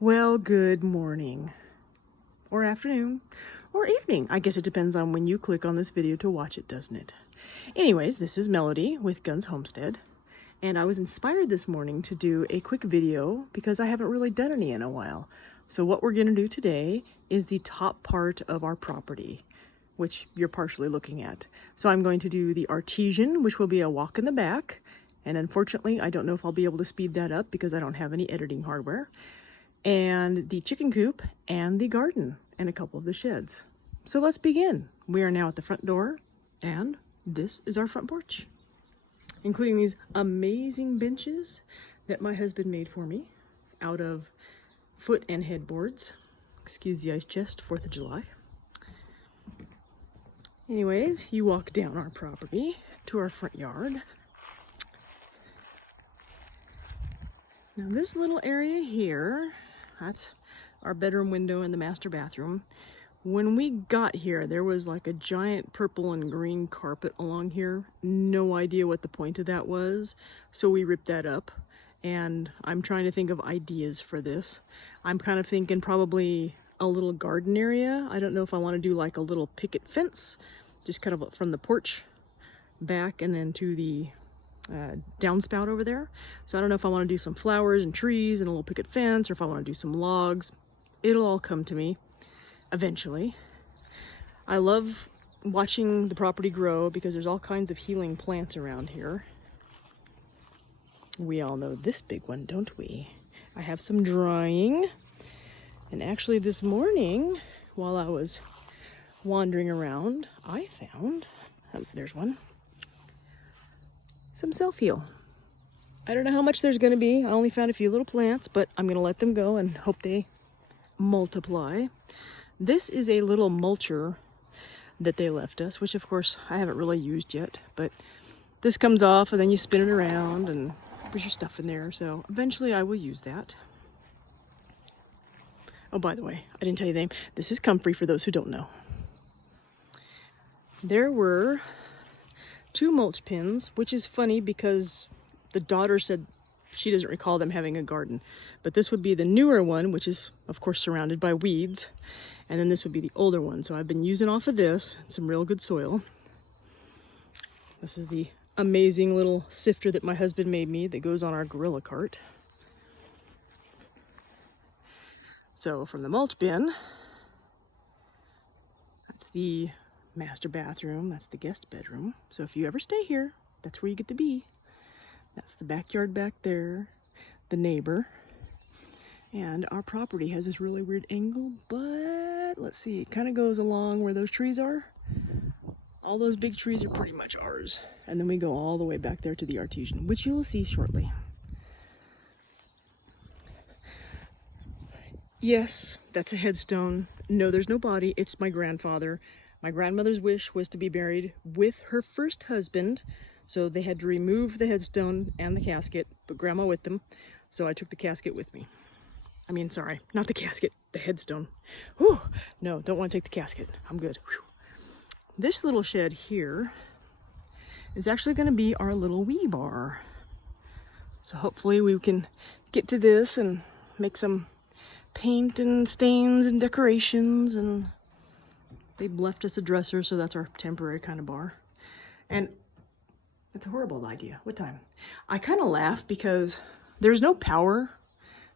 Well, good morning, or afternoon, or evening. I guess it depends on when you click on this video to watch it, doesn't it? Anyways, this is Melody with Guns Homestead, and I was inspired this morning to do a quick video because I haven't really done any in a while. So what we're going to do today is the top part of our property, which you're partially looking at. So I'm going to do the Artesian, which will be a walk in the back, and unfortunately I don't know if I'll be able to speed that up because I don't have any editing hardware, and the chicken coop, and the garden, and a couple of the sheds. So let's begin. We are now at the front door, and this is our front porch, including these amazing benches that my husband made for me out of foot and headboards. Excuse the ice chest, 4th of July. Anyways, you walk down our property to our front yard. Now this little area here, that's our bedroom window and the master bathroom. When we got here, there was like a giant purple and green carpet along here. No idea what the point of that was, so we ripped that up. And I'm trying to think of ideas for this. I'm kind of thinking probably a little garden area. I don't know if I want to do like a little picket fence, just kind of from the porch back and then to the downspout over there. So I don't know if I want to do some flowers and trees and a little picket fence, or if I want to do some logs. It'll all come to me eventually. I love watching the property grow because there's all kinds of healing plants around here. We all know this big one, don't we? I have some drying, and actually this morning while I was wandering around, I found, there's one, some self-heal. I don't know how much there's going to be. I only found a few little plants, but I'm going to let them go and hope they multiply. This is a little mulcher that they left us, which of course I haven't really used yet, but this comes off and then you spin it around and put your stuff in there. So eventually I will use that. Oh, by the way, I didn't tell you the name. This is comfrey for those who don't know. There were 2 mulch pins, which is funny because the daughter said she doesn't recall them having a garden. But this would be the newer one, which is of course surrounded by weeds. And then this would be the older one. So I've been using off of this, some real good soil. This is the amazing little sifter that my husband made me that goes on our gorilla cart. So from the mulch bin, that's the master bathroom, that's the guest bedroom. So if you ever stay here, that's where you get to be. That's the backyard back there, the neighbor. And our property has this really weird angle, but let's see, it kind of goes along where those trees are. All those big trees are pretty much ours. And then we go all the way back there to the Artesian, which you will see shortly. Yes, that's a headstone. No, there's no body. It's my grandfather. My grandmother's wish was to be buried with her first husband, so they had to remove the headstone and the casket, but Grandma with them, so I took the casket with me. I mean, sorry, not the casket, the headstone. Whew, no, don't want to take the casket. I'm good. Whew. This little shed here is actually going to be our little wee bar. So hopefully we can get to this and make some paint and stains and decorations, and they've left us a dresser, so that's our temporary kind of bar. And it's a horrible idea. What time? I kind of laugh because there's no power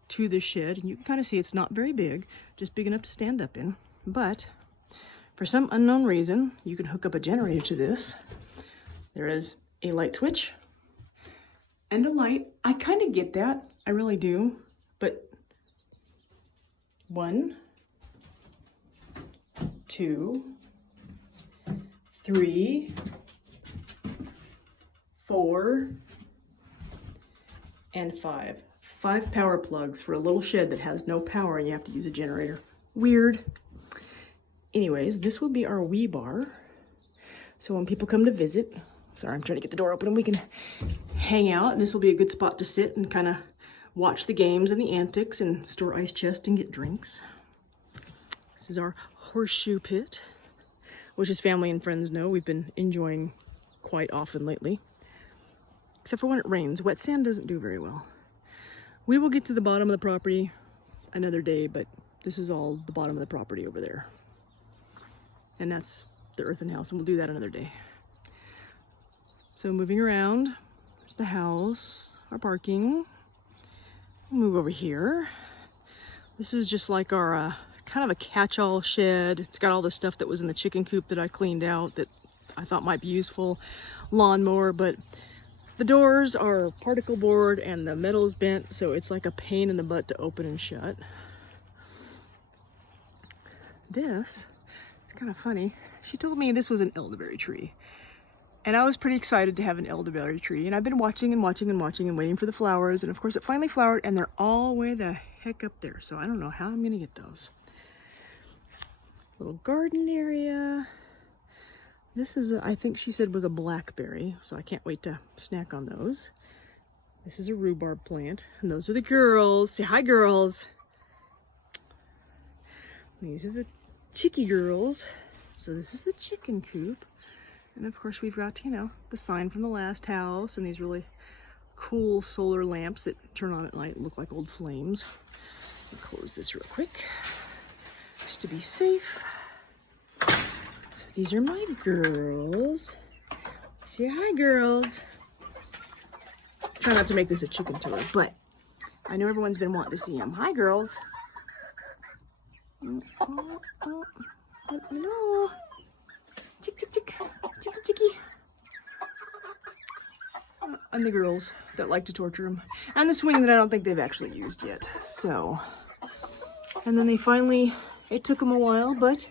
to this shed, and you can kind of see it's not very big, just big enough to stand up in. But for some unknown reason, you can hook up a generator to this. There is a light switch and a light. I kind of get that. I really do. But 1, 2, 3, 4, and 5. 5 power plugs for a little shed that has no power and you have to use a generator. Weird. Anyways, this will be our wee bar. So when people come to visit, sorry, I'm trying to get the door open and we can hang out. And this will be a good spot to sit and kind of watch the games and the antics and store ice chest and get drinks. This is our horseshoe pit, which as family and friends know, we've been enjoying quite often lately. Except for when it rains. Wet sand doesn't do very well. We will get to the bottom of the property another day, but this is all the bottom of the property over there. And that's the earthen house, and we'll do that another day. So moving around, there's the house, our parking. Move over here. This is just like our kind of a catch-all shed. It's got all the stuff that was in the chicken coop that I cleaned out that I thought might be useful. Lawnmower, but the doors are particle board and the metal is bent, so it's like a pain in the butt to open and shut. This, it's kind of funny. She told me this was an elderberry tree. And I was pretty excited to have an elderberry tree. And I've been watching and watching and watching and waiting for the flowers. And of course it finally flowered, and they're all the way the heck up there. So I don't know how I'm gonna get those. Little garden area. This is, I think she said was a blackberry. So I can't wait to snack on those. This is a rhubarb plant. And those are the girls. Say hi, girls. These are the chickie girls. So this is the chicken coop. And of course we've got, you know, the sign from the last house and these really cool solar lamps that turn on at night and look like old flames. I'll close this real quick just to be safe. So these are my girls. Say hi, girls. Try not to make this a chicken tour, but I know everyone's been wanting to see them. Hi, girls. Hello. Tick, tick, tick. Ticky, ticky. And the girls that like to torture them. And the swing that I don't think they've actually used yet. So, and then they finally, it took them a while, but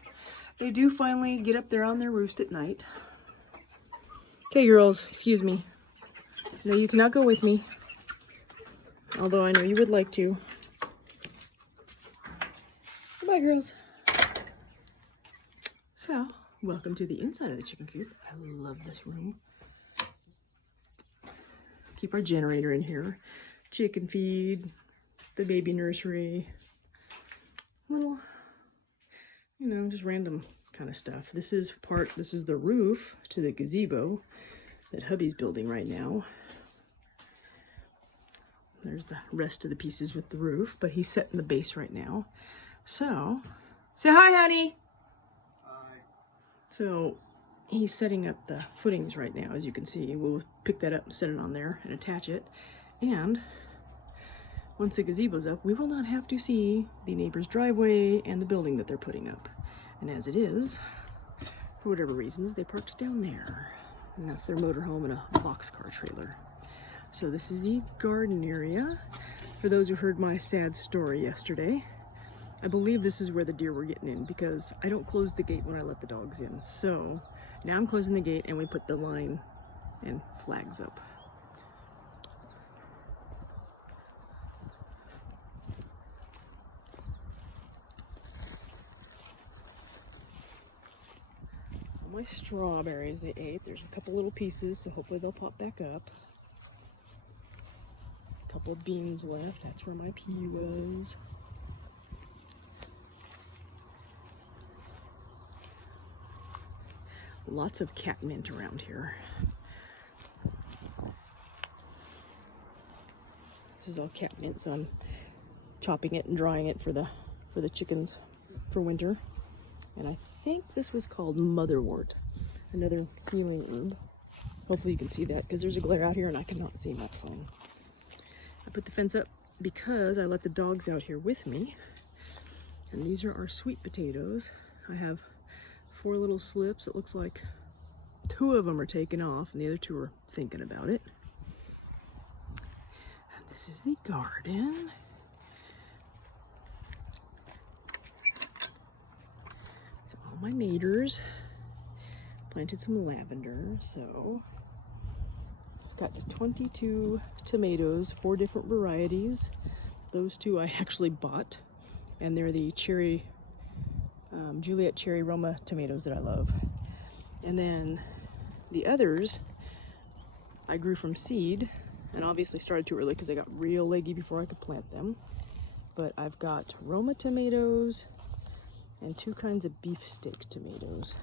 they do finally get up there on their roost at night. Okay, girls, excuse me. No, you cannot go with me. Although I know you would like to. Bye, girls. So, welcome to the inside of the chicken coop. I love this room. Keep our generator in here. Chicken feed, the baby nursery. Little, you know, just random kind of stuff. This is the roof to the gazebo that hubby's building right now. There's the rest of the pieces with the roof, but he's setting the base right now. So, say hi, honey. So he's setting up the footings right now, as you can see. We'll pick that up and set it on there and attach it. And once the gazebo's up, we will not have to see the neighbor's driveway and the building that they're putting up. And as it is, for whatever reasons, they parked down there. And that's their motorhome and a boxcar trailer. So this is the garden area. For those who heard my sad story yesterday, I believe this is where the deer were getting in because I don't close the gate when I let the dogs in. So now I'm closing the gate and we put the line and flags up. All my strawberries they ate. There's a couple little pieces, so hopefully they'll pop back up. A couple of beans left. That's where my pea was. Lots of catmint around here. This is all catmint, so I'm chopping it and drying it for the chickens for winter. And I think this was called motherwort, another healing herb. Hopefully you can see that because there's a glare out here and I cannot see my phone. I put the fence up because I let the dogs out here with me. And these are our sweet potatoes. I have 4 little slips. It looks like 2 of them are taken off and the other 2 are thinking about it. And this is the garden. So all my maters. Planted some lavender, so I've got 22 tomatoes, 4 different varieties. Those 2 I actually bought, and they're the cherry Juliet cherry Roma tomatoes that I love. And then the others I grew from seed and obviously started too early because they got real leggy before I could plant them. But I've got Roma tomatoes and 2 kinds of beefsteak tomatoes.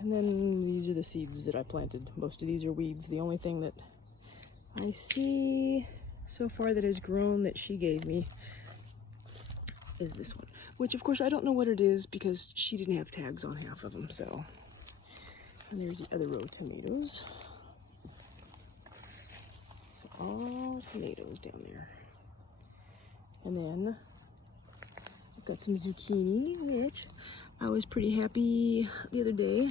And then these are the seeds that I planted. Most of these are weeds. The only thing that I see so far that has grown that she gave me is this one, which of course I don't know what it is because she didn't have tags on half of them. So, and there's the other row of tomatoes. So all tomatoes down there. And then I've got some zucchini, which I was pretty happy the other day.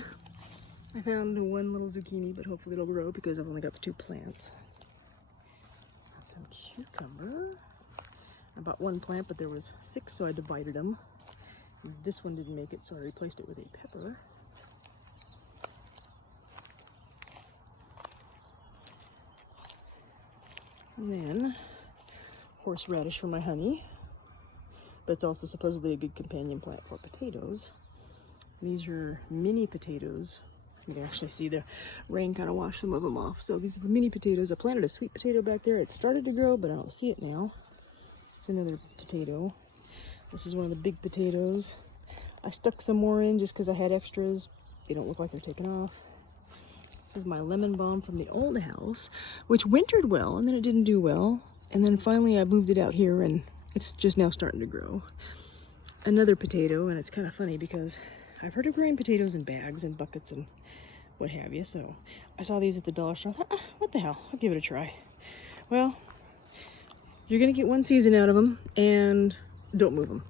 I found one little zucchini, but hopefully it'll grow because I've only got the 2 plants. Some cucumber. I bought 1 plant, but there was 6, so I divided them. This one didn't make it, so I replaced it with a pepper. And then horseradish for my honey, but it's also supposedly a good companion plant for potatoes. These are mini potatoes. You can actually see the rain kind of washed some of them off. So these are the mini potatoes. I planted a sweet potato back there. It started to grow, but I don't see it now. It's another potato. This is one of the big potatoes. I stuck some more in just because I had extras. They don't look like they're taken off. This is my lemon balm from the old house, which wintered well, and then it didn't do well. And then finally I moved it out here, and it's just now starting to grow. Another potato, and it's kind of funny because I've heard of growing potatoes in bags and buckets and what have you. So I saw these at the dollar store. I thought, what the hell? I'll give it a try. Well, you're going to get 1 season out of them, and don't move them.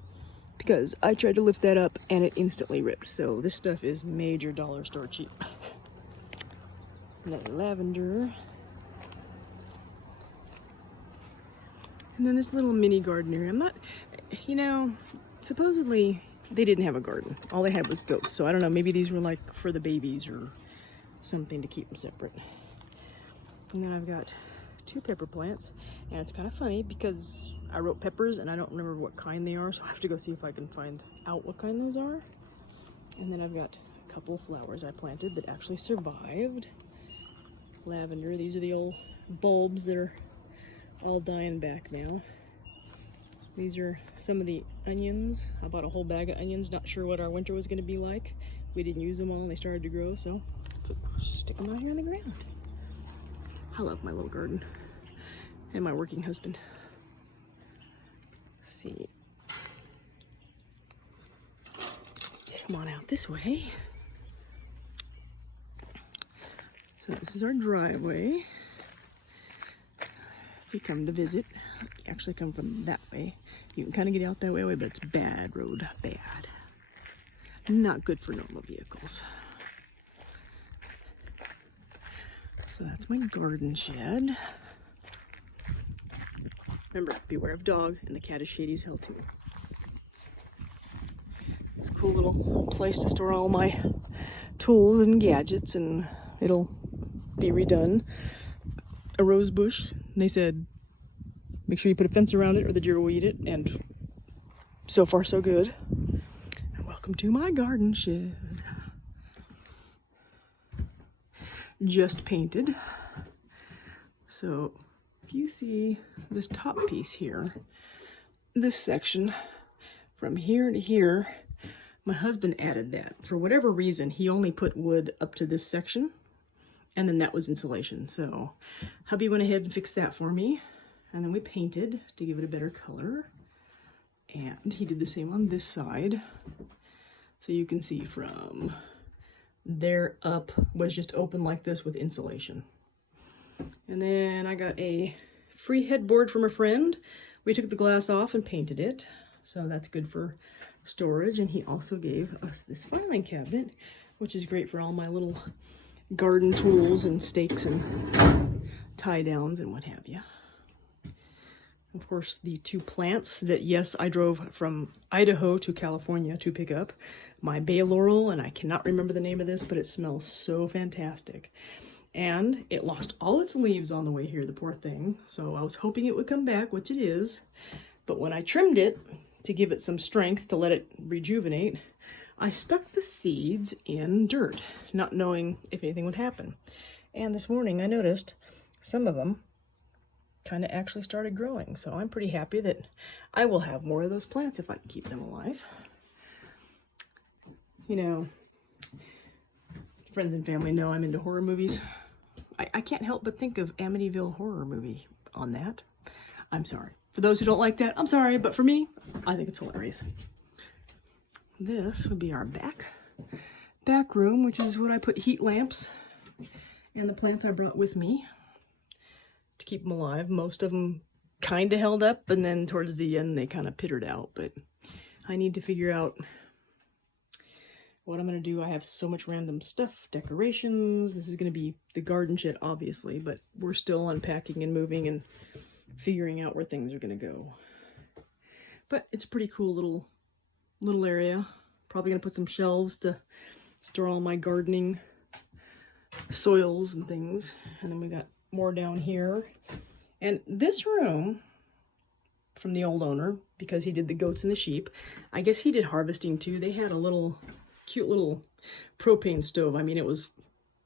Because I tried to lift that up, and it instantly ripped. So this stuff is major dollar store cheap. Another lavender. And then this little mini garden area. I'm not, you know, supposedly they didn't have a garden. All they had was goats. So I don't know, maybe these were like for the babies or something to keep them separate. And then I've got 2 pepper plants. And it's kind of funny because I wrote peppers and I don't remember what kind they are. So I have to go see if I can find out what kind those are. And then I've got a couple of flowers I planted that actually survived. Lavender. These are the old bulbs that are all dying back now. These are some of the onions. I bought a whole bag of onions, not sure what our winter was going to be like. We didn't use them all and they started to grow, so stick them out here on the ground. I love my little garden and my working husband. Let's see. Come on out this way. So this is our driveway. If you come to visit, you actually come from that way. You can kind of get out that way, but it's bad road, bad. Not good for normal vehicles. So that's my garden shed. Remember, beware of dog, and the cat is shady as hell too. It's a cool little place to store all my tools and gadgets, and it'll be redone. A rose bush, and they said make sure you put a fence around it or the deer will eat it, and so far so good. And welcome to my garden shed. Just painted. So if you see this top piece here, this section from here to here, my husband added that. For whatever reason, he only put wood up to this section, and then that was insulation. So hubby went ahead and fixed that for me. And then we painted to give it a better color. And he did the same on this side. So you can see from there up was just open like this with insulation. And then I got a free headboard from a friend. We took the glass off and painted it. So that's good for storage. And he also gave us this filing cabinet, which is great for all my little garden tools and stakes and tie downs and what have you. Of course, the 2 plants that, yes, I drove from Idaho to California to pick up. My bay laurel, and I cannot remember the name of this, but it smells so fantastic. And it lost all its leaves on the way here, the poor thing. So I was hoping it would come back, which it is. But when I trimmed it to give it some strength to let it rejuvenate, I stuck the seeds in dirt, not knowing if anything would happen. And this morning I noticed some of them kind of actually started growing. So I'm pretty happy that I will have more of those plants if I can keep them alive. You know, friends and family know I'm into horror movies. I can't help but think of Amityville Horror movie on that. I'm sorry. For those who don't like that, I'm sorry, but for me, I think it's hilarious. This would be our back room, which is what I put heat lamps and the plants I brought with me to keep them alive. Most of them kind of held up, and then towards the end they kind of pittered out, but I need to figure out what I'm going to do. I have so much random stuff, decorations. This is going to be the garden shed, obviously, but we're still unpacking and moving and figuring out where things are going to go. But it's a pretty cool little area. Probably going to put some shelves to store all my gardening soils and things. And then we got more down here. And this room, from the old owner, because he did the goats and the sheep, I guess he did harvesting too. They had a cute little propane stove. I mean, it was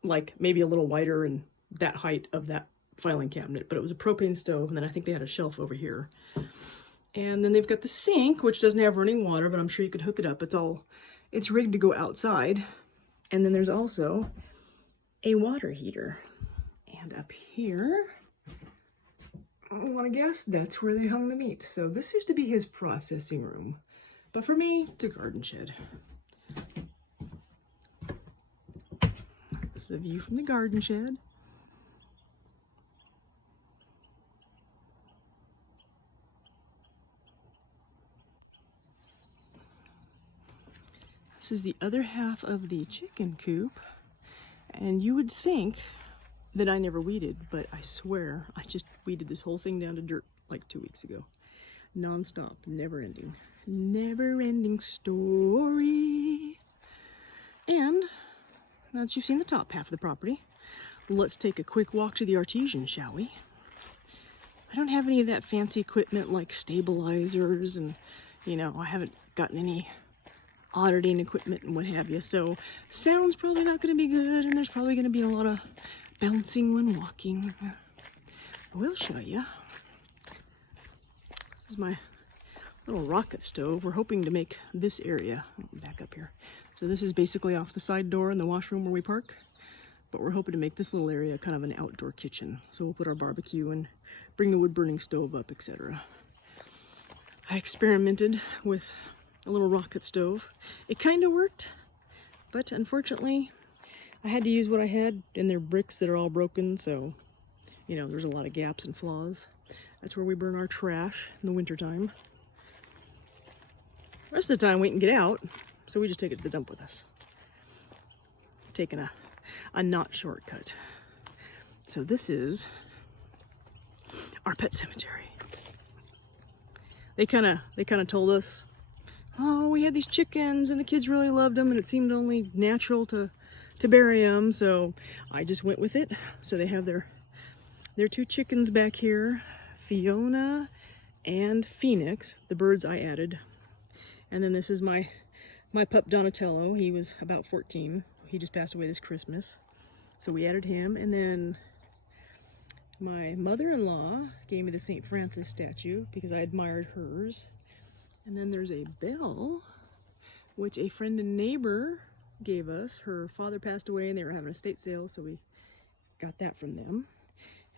like maybe a little wider and that height of that filing cabinet, but it was a propane stove. And then I think they had a shelf over here. And then they've got the sink, which doesn't have running water, but I'm sure you could hook it up. It's rigged to go outside. And then there's also a water heater. And up here, I want to guess that's where they hung the meat. So this used to be his processing room. But for me, it's a garden shed. That's the view from the garden shed. This is the other half of the chicken coop. And you would think that I never weeded, but I swear I just weeded this whole thing down to dirt like 2 weeks ago. Non-stop, never-ending story. And now that you've seen the top half of the property, let's take a quick walk to the Artesian, shall we? I don't have any of that fancy equipment like stabilizers and, I haven't gotten any auditing equipment and what have you, so sound's probably not going to be good, and there's probably going to be a lot of bouncing when walking. I will show you. This is my little rocket stove. We're hoping to make this area, back up here. So this is basically off the side door in the washroom where we park, but we're hoping to make this little area kind of an outdoor kitchen. So we'll put our barbecue and bring the wood burning stove up, etc. I experimented with a little rocket stove. It kind of worked, but unfortunately I had to use what I had, and they're bricks that are all broken, so there's a lot of gaps and flaws. That's where we burn our trash in the wintertime. The rest of the time we can get out, so we just take it to the dump with us. Taking a not shortcut. So this is our pet cemetery. They kind of told us, oh, we had these chickens and the kids really loved them and it seemed only natural to bury them, so I just went with it. So they have their 2 chickens back here, Fiona and Phoenix, the birds I added. And then this is my pup Donatello. He was about 14. He just passed away this Christmas, so we added him. And then my mother-in-law gave me the St. Francis statue because I admired hers. And then there's a bell, which a friend and neighbor gave us. Her father passed away and they were having a estate sale, so we got that from them.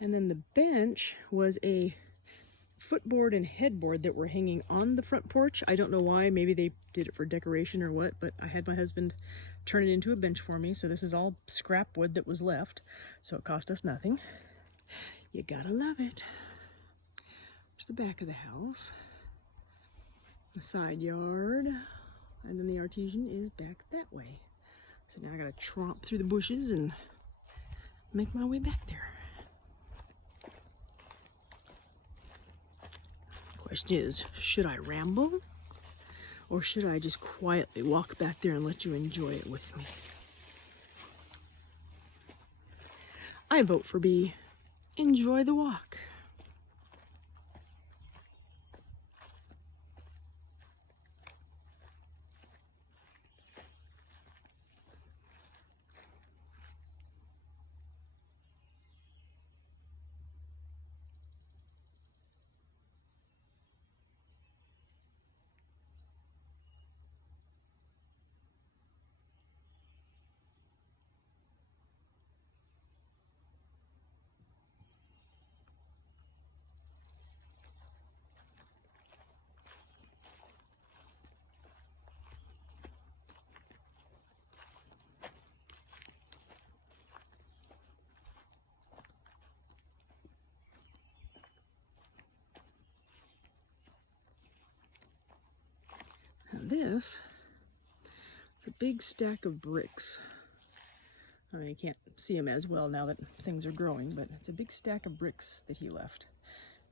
And then the bench was a footboard and headboard that were hanging on the front porch. I don't know why, maybe they did it for decoration or what, but I had my husband turn it into a bench for me. So this is all scrap wood that was left, so it cost us nothing. You gotta love it. There's the back of the house, the side yard, and then the Artesian is back that way. So now I gotta tromp through the bushes and make my way back there. Question is, should I ramble or should I just quietly walk back there and let you enjoy it with me? I vote for B. Enjoy the walk. this is a big stack of bricks. I mean, you can't see them as well now that things are growing, but it's a big stack of bricks that he left.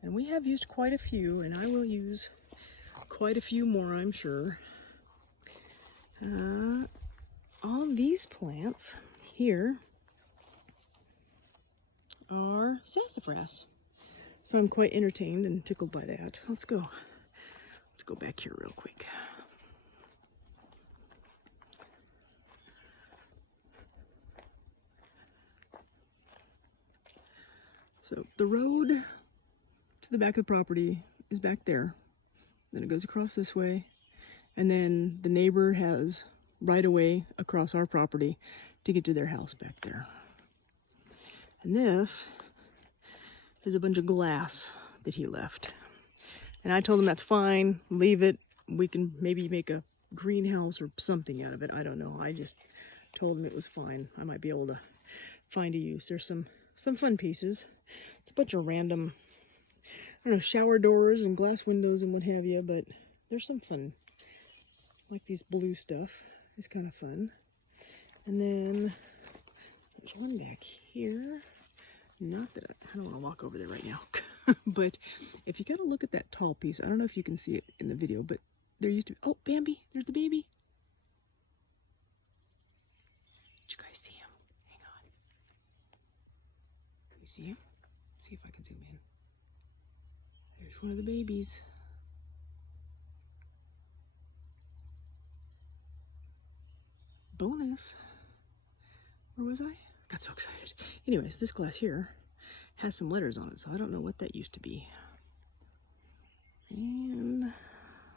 And we have used quite a few, and I will use quite a few more, I'm sure. All of these plants here are sassafras. So I'm quite entertained and tickled by that. Let's go back here real quick. So the road to the back of the property is back there. Then it goes across this way. And then the neighbor has right of way across our property to get to their house back there. And this is a bunch of glass that he left. And I told him that's fine, leave it. We can maybe make a greenhouse or something out of it. I don't know. I just told him it was fine. I might be able to find a use. There's some fun pieces. It's a bunch of random, I don't know, shower doors and glass windows and what have you, but there's some fun. Like these blue stuff is kind of fun. And then there's one back here. Not that I don't want to walk over there right now. But if you gotta look at that tall piece, I don't know if you can see it in the video, but there used to be, oh, Bambi, there's the baby. Did you guys see him? Hang on. You see him? See if I can zoom in. There's one of the babies. Bonus. Where was I? Got so excited. Anyways, this glass here has some letters on it, so I don't know what that used to be. And let's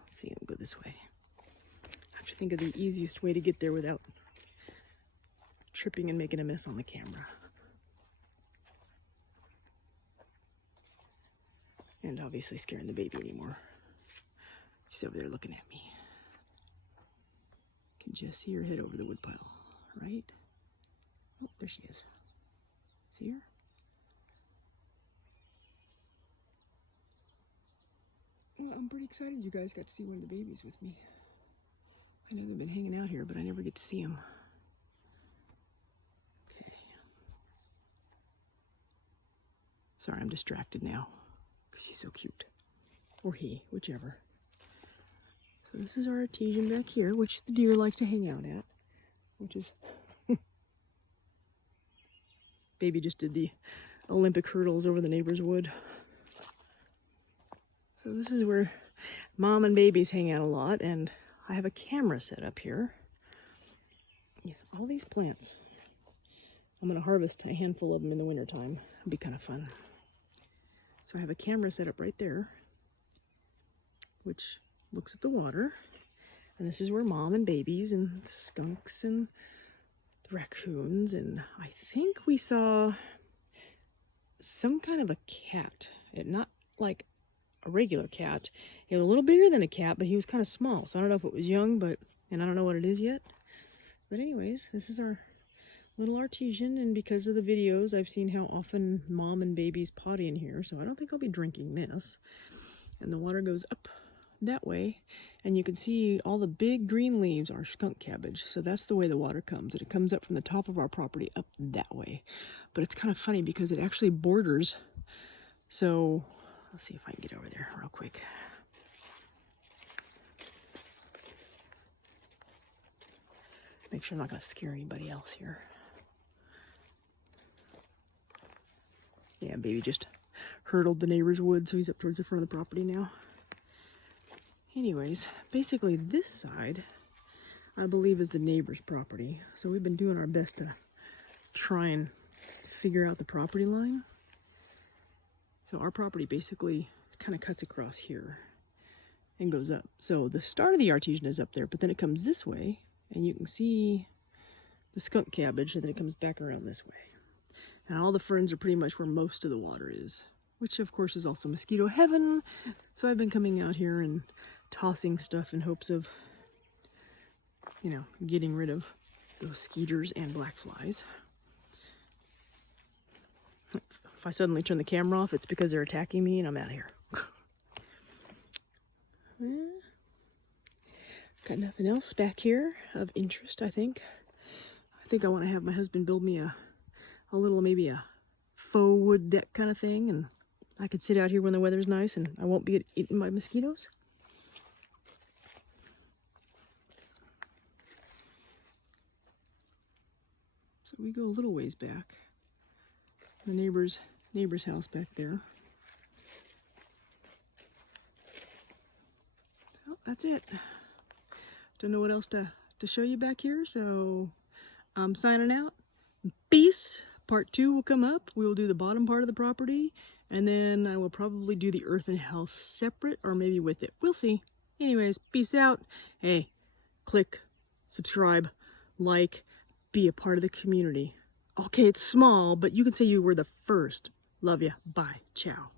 see, I'll go this way. I have to think of the easiest way to get there without tripping and making a mess on the camera. And obviously scaring the baby anymore. She's over there looking at me. Can just see her head over the woodpile, right? Oh, there she is. See her? Well, I'm pretty excited you guys got to see one of the babies with me. I know they've been hanging out here, but I never get to see them. Okay. Sorry, I'm distracted now because she's so cute. Or he, whichever. So this is our Artesian back here, which the deer like to hang out at, which is... Baby just did the Olympic hurdles over the neighbor's wood. So this is where Mom and babies hang out a lot, and I have a camera set up here. Yes, all these plants. I'm going to harvest a handful of them in the wintertime. It'll be kind of fun. So I have a camera set up right there, which looks at the water. And this is where Mom and babies and the skunks and the raccoons, and I think we saw some kind of a cat. Not like a regular cat. He was a little bigger than a cat, but he was kind of small. So I don't know if it was young, and I don't know what it is yet. But anyways, this is our little Artesian, and because of the videos, I've seen how often Mom and babies potty in here, so I don't think I'll be drinking this. And the water goes up that way, and you can see all the big green leaves are skunk cabbage. So that's the way the water comes, and it comes up from the top of our property up that way. But it's kind of funny because it actually borders. So let's see if I can get over there real quick. Make sure I'm not going to scare anybody else here. Yeah, baby just hurdled the neighbor's wood, so he's up towards the front of the property now. Anyways, basically this side, I believe, is the neighbor's property. So we've been doing our best to try and figure out the property line. So our property basically kind of cuts across here and goes up. So the start of the Artesian is up there, but then it comes this way, and you can see the skunk cabbage, and then it comes back around this way. And all the ferns are pretty much where most of the water is, which of course is also mosquito heaven. So I've been coming out here and tossing stuff in hopes of, you know, getting rid of those skeeters and black flies. If I suddenly turn the camera off, it's because they're attacking me and I'm out of here. Got nothing else back here of interest, I think. I think I want to have my husband build me a little, maybe a faux wood deck kind of thing, and I could sit out here when the weather's nice and I won't be eaten by mosquitoes. So we go a little ways back. The neighbor's house back there. Well, that's it. Don't know what else to show you back here, so I'm signing out. Peace. Part 2 will come up. We will do the bottom part of the property, and then I will probably do the earth and house separate, or maybe with it. We'll see. Anyways, peace out. Hey, click, subscribe, like, be a part of the community. Okay, it's small, but you can say you were the first. Love ya. Bye. Ciao.